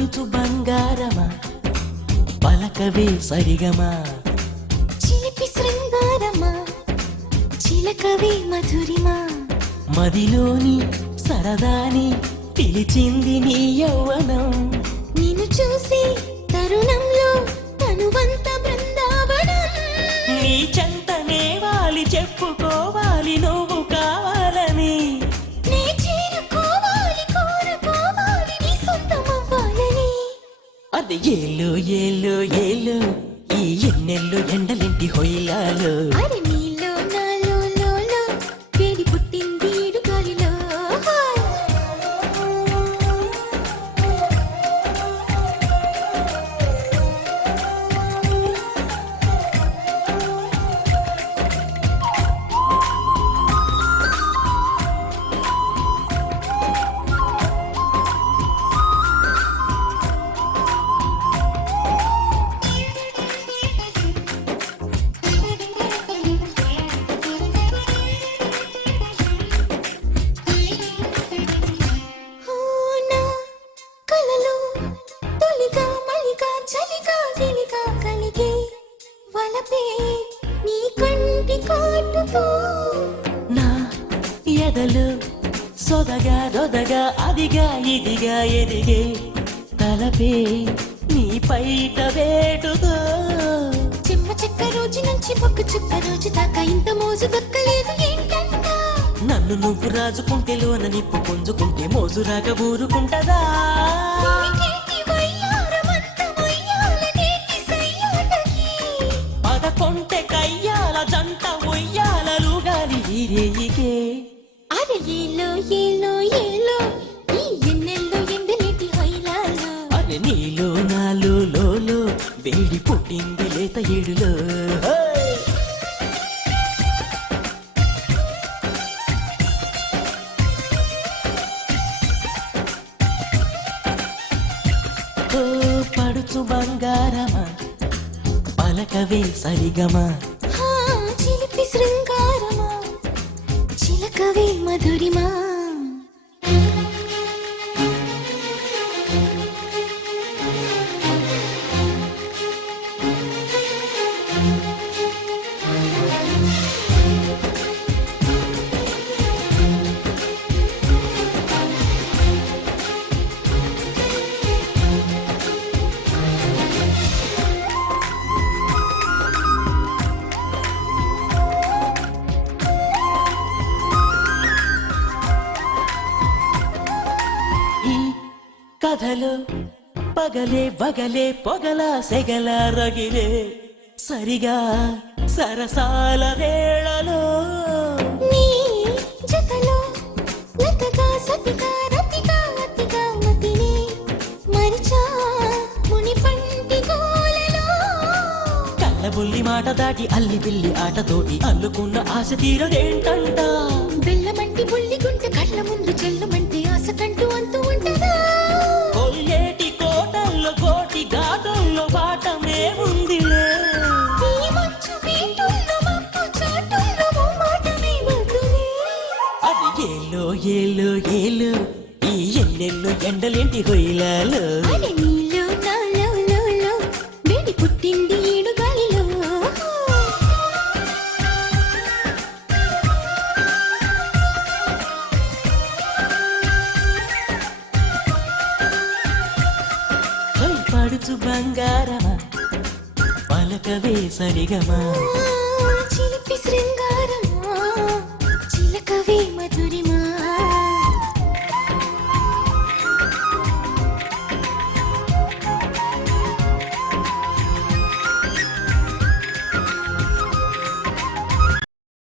పడుచు బంగారమా పలకవే సరిగమా చిలిపి శృంగారమా చిలకవే మధురిమా మదిలోని సరదాని పిలిచింది నీ యౌవనం నిన్ను చూసి తరుణంలో తనువంత బృందావనం నీ చెంతనే వాలి చెప్పుకోవాలి నువ్వు కావాలని నీ చేరుకోవాలి కోరుకోవాలి నీ సొంతమవ్వాలని అది ఏలో ఏలో ఏలో ఈ ఎన్నెల్లో ఎండలింటి హొయిలాలో అరే నీలో నాలో లోలో వేడి పుట్టింది ఈడు గాలిలో నా ఎదలు సొదగా దొదగా అదిగా ఇదిగా ఎదిగే తలపే నీ పైట వేటుతో చెమ్మ చెక్క రోజు నుంచి మొక్క చుక్క రోజు దాకా ఇంత మోజు దక్కలేదు ఏంటంట నన్ను నువ్వు రాజుకుంటే లోన నిప్పు పుంజుకుంటే మోజు రాక ఊరుకుంటదా పదకొంటే కయ్యాల జంట ఉయ్యాలలుగాలి ఈరేయికే అరే ఏలో ఏలో ఏలో ఈ ఎన్నెల్లో ఎండలేటి హైలాలో అరే నీలో నాలో లోలో వేడి పుట్టింది లేత ఏడులో ఓ పడుచు బంగారమా పలకవే సరిగమా చిలిపి శృంగారమా చిలకవే మధురిమా కథలో పగలే వగలే పొగల సెగల రగిలే సరిగా సరసాల వేళలో నీ జతలో లతగా సతిగా రతిగా అతిగా మతిని మరిచా ముని పంటి గోలలో కళ్ళబుల్లి మాట దాటి అల్లి బిల్లి ఆటతోటి అల్లుకున్న ఆశ తీరదేంటంట బెల్లమంటి బుల్లి గుంట కళ్ళ ముందు చెల్లమంటే ఆశ కంటూ అంతూ ఉంటదా కొల్లేటి కోటల్లో కోటి ఘాటల్లో పాఠమే ఉందిలే ఈ మంచు వీటుల్లో మబ్బు చాటుల్లో మోమాటమే వద్దులే అది ఏలో ఏలో ఏలో ఈ ఎన్నెల్లో ఎండలేంటి హొయిలాలో అరే నీలో నాలో లోలో వేడి పుట్టింది ఈడు గాలిలో పడుచు బంగారమా పలకవే సరిగమా చిలిపి శృంగారం